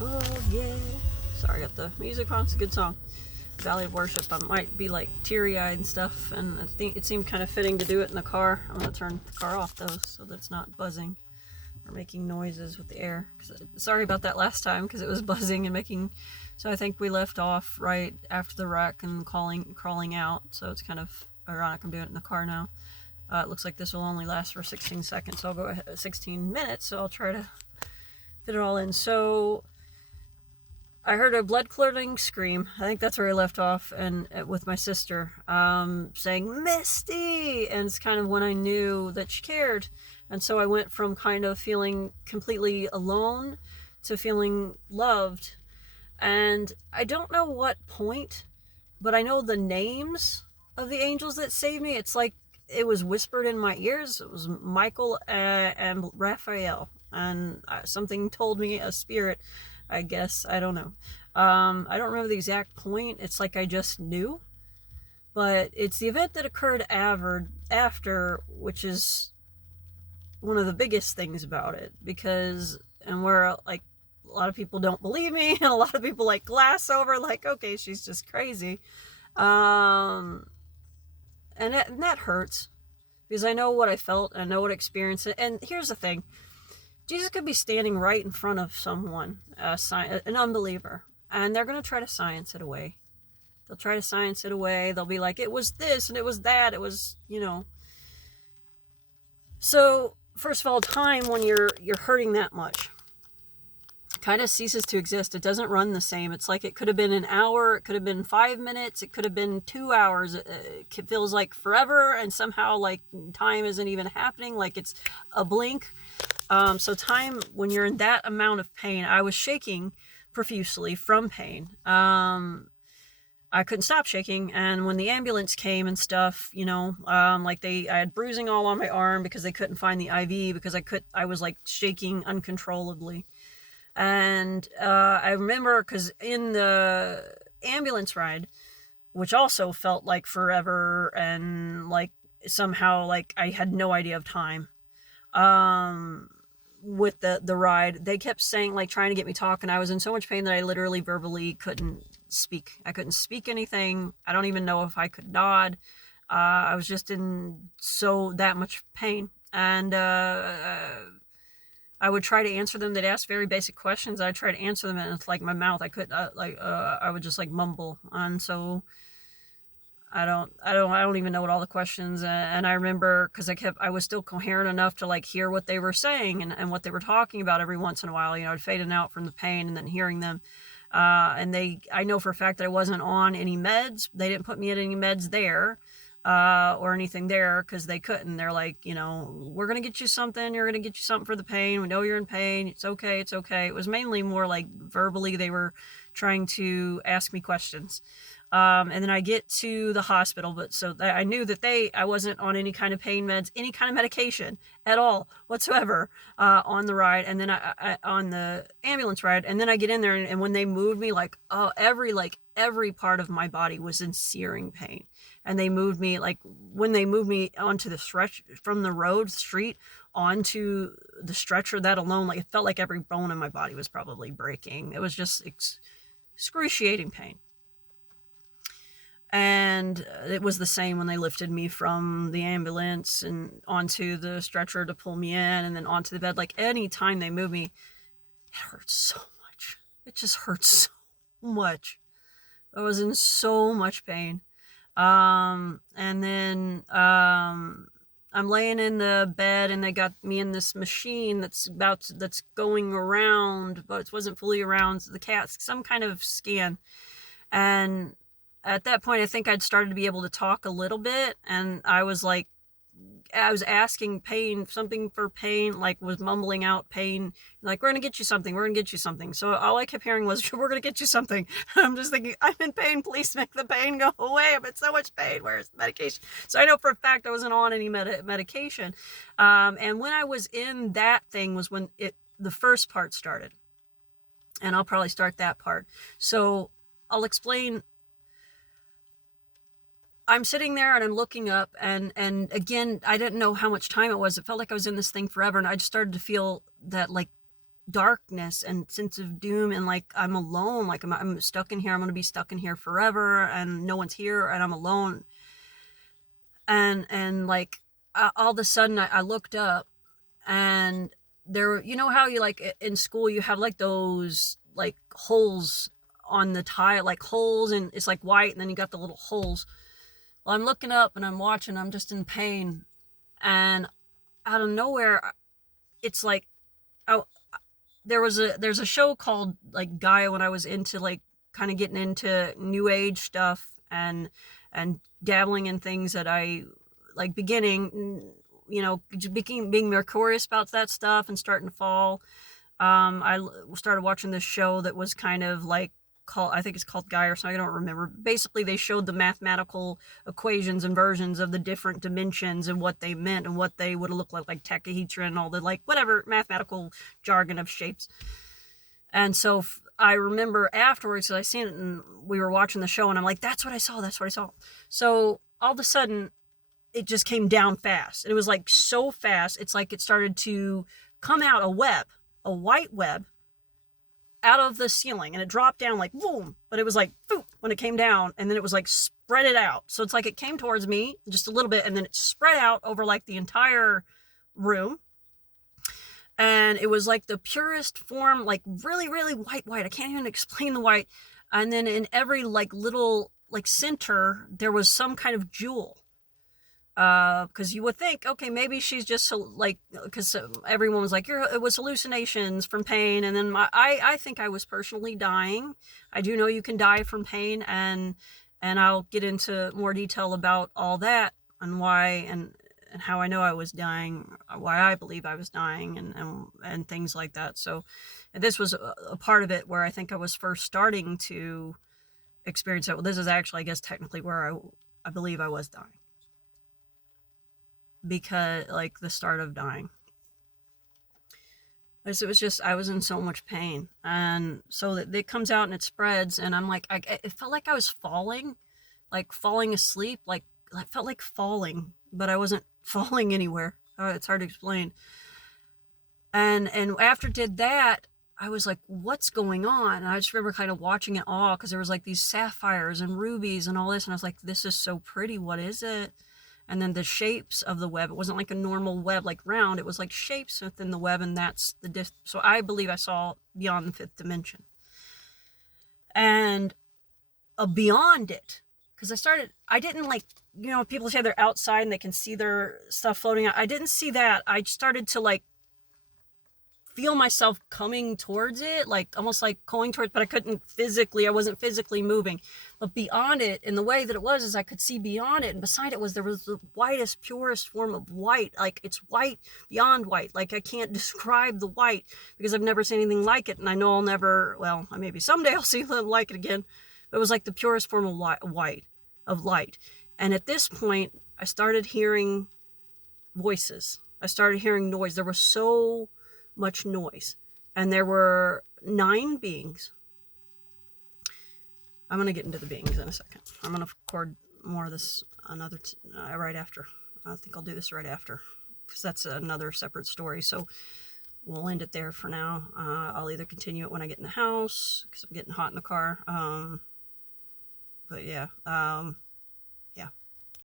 forget. Sorry, I got the music on. It's a good song. Valley of Worship. I might be like teary-eyed and stuff, and I think it seemed kind of fitting to do it in the car. I'm gonna turn the car off though, so that it's not buzzing or making noises with the air. Sorry about that last time, because it was buzzing and making. So I think we left off right after the wreck and crawling out. So it's kind of ironic I'm doing it in the car now. It looks like this will only last for 16 seconds. So I'll go ahead 16 minutes. So I'll try to fit it all in. So I heard a blood-curdling scream. I think that's where I left off, and with my sister saying Misty, and it's kind of when I knew that she cared. And so I went from kind of feeling completely alone to feeling loved. And I don't know what point, but I know the names of the angels that saved me. It's like it was whispered in my ears. It was Michael and Raphael, and something told me, a spirit, I guess. I don't know. I don't remember the exact point. It's like I just knew. But it's the event that occurred after, which is one of the biggest things about it, because, and where like a lot of people don't believe me, and a lot of people like glass over, like, okay, she's just crazy. And that hurts, because I know what I felt, I know what I experienced. And here's the thing. Jesus could be standing right in front of someone, an unbeliever, and they're going to try to science it away. They'll try to science it away. They'll be like, it was this and it was that. It was, So, first of all, time when you're hurting that much kind of ceases to exist. It doesn't run the same. It's like it could have been an hour, it could have been 5 minutes, it could have been 2 hours. It feels like forever, and somehow like time isn't even happening, like it's a blink. So time, when you're in that amount of pain, I was shaking profusely from pain. I couldn't stop shaking, and when the ambulance came and stuff, I had bruising all on my arm because they couldn't find the IV, because I was like shaking uncontrollably. And I remember, because in the ambulance ride, which also felt like forever, and like somehow like I had no idea of time, with the ride, they kept saying, like, trying to get me talking. I was in so much pain that I literally verbally couldn't speak. I couldn't speak anything. I don't even know if I could nod. I was just in that much pain. And I would try to answer them. They'd ask very basic questions. I'd try to answer them, and it's like my mouth, I would just like mumble. And so I don't even know what all the questions, and I remember, because I was still coherent enough to like hear what they were saying and what they were talking about every once in a while, I'd fade in out from the pain and then hearing them. And I know for a fact that I wasn't on any meds. They didn't put me on any meds there, or anything there, because they couldn't. They're like, we're going to get you something. You're going to get you something for the pain. We know you're in pain. It's okay. It's okay. It was mainly more like verbally, they were trying to ask me questions. And then I get to the hospital, but so I knew that I wasn't on any kind of pain meds, any kind of medication at all whatsoever, on the ride. And then I on the ambulance ride, and then I get in there, and when they moved me, every part of my body was in searing pain. And they moved me, when they moved me onto the stretch from the street onto the stretcher, that alone, it felt like every bone in my body was probably breaking. It was just excruciating pain. And it was the same when they lifted me from the ambulance and onto the stretcher to pull me in, and then onto the bed. Like, any time they moved me, it hurts so much. It just hurts so much. I was in so much pain. And then I'm laying in the bed, and they got me in this machine that's going around, but it wasn't fully around, some kind of scan. And at that point, I think I'd started to be able to talk a little bit, and I was asking something for pain, was mumbling out pain, like, we're gonna get you something, we're gonna get you something. So all I kept hearing was, we're gonna get you something. I'm just thinking, I'm in pain, please make the pain go away. I'm in so much pain, where's the medication? So I know for a fact I wasn't on any medication. And when I was in that thing was when the first part started. And I'll probably start that part. So I'll explain. I'm sitting there and I'm looking up, and again, I didn't know how much time it was. It felt like I was in this thing forever, and I just started to feel that darkness and sense of doom, and like I'm alone, like I'm stuck in here, I'm gonna be stuck in here forever, and no one's here, and I'm alone. And like all of a sudden I looked up, and there, you know how you like in school you have like those like holes on the tile, like holes, and it's like white, and then you got the little holes. Well, I'm looking up and I'm watching, I'm just in pain, and out of nowhere, it's like, oh, there's a show called like Gaia when I was into like kind of getting into new age stuff and dabbling in things that I like beginning, you know, being more curious about that stuff and starting to fall. I started watching this show that was kind of like called, I think it's called Gaia or something, I don't remember. Basically, they showed the mathematical equations and versions of the different dimensions and what they meant and what they would have looked like tetrahedron, all the like whatever mathematical jargon of shapes. And so I remember afterwards, I seen it and we were watching the show, and I'm like, that's what I saw, that's what I saw. So all of a sudden, it just came down fast. And it was like so fast, it's like it started to come out a white web out of the ceiling, and it dropped down like boom, but it was like boom when it came down, and then it was like spread it out. So it's like it came towards me just a little bit, and then it spread out over like the entire room. And it was like the purest form, like really, really white. I can't even explain the white. And then in every like little like center, there was some kind of jewel. Because you would think, okay, maybe she's just like, because everyone was like, it was hallucinations from pain. And then I think I was personally dying. I do know you can die from pain, and I'll get into more detail about all that and why and how I know I was dying, why I believe I was dying, and things like that. So this was a part of it where I think I was first starting to experience it. Well, this is actually, I guess, technically where I believe I was dying. Because like the start of dying, it was just, I was in so much pain, and so it comes out and it spreads, and I'm like, it felt like I was falling asleep, like I felt like falling, but I wasn't falling anywhere. It's hard to explain. And after it did that, I was like, what's going on? And I just remember kind of watching it all, because there was like these sapphires and rubies and all this, and I was like, this is so pretty, what is it? And then the shapes of the web, it wasn't like a normal web, like round, it was like shapes within the web, and that's so I believe I saw beyond the fifth dimension. And beyond it, because I didn't like, you know, people say they're outside and they can see their stuff floating out. I didn't see that. I started to like feel myself coming towards it, like almost like going towards, but I wasn't physically moving. But beyond it, in the way that it was, is I could see beyond it, and beside it was, there was the whitest, purest form of white. Like it's white beyond white. Like I can't describe the white because I've never seen anything like it, and I know I'll never, well, maybe someday I'll see something like it again. But it was like the purest form of light. And at this point, I started hearing voices. I started hearing noise. There was so much noise, and there were 9 beings. I'm going to get into the beings in a second. I'm going to record more of this right after. I think I'll do this right after, because that's another separate story. So we'll end it there for now. I'll either continue it when I get in the house, because I'm getting hot in the car. But yeah,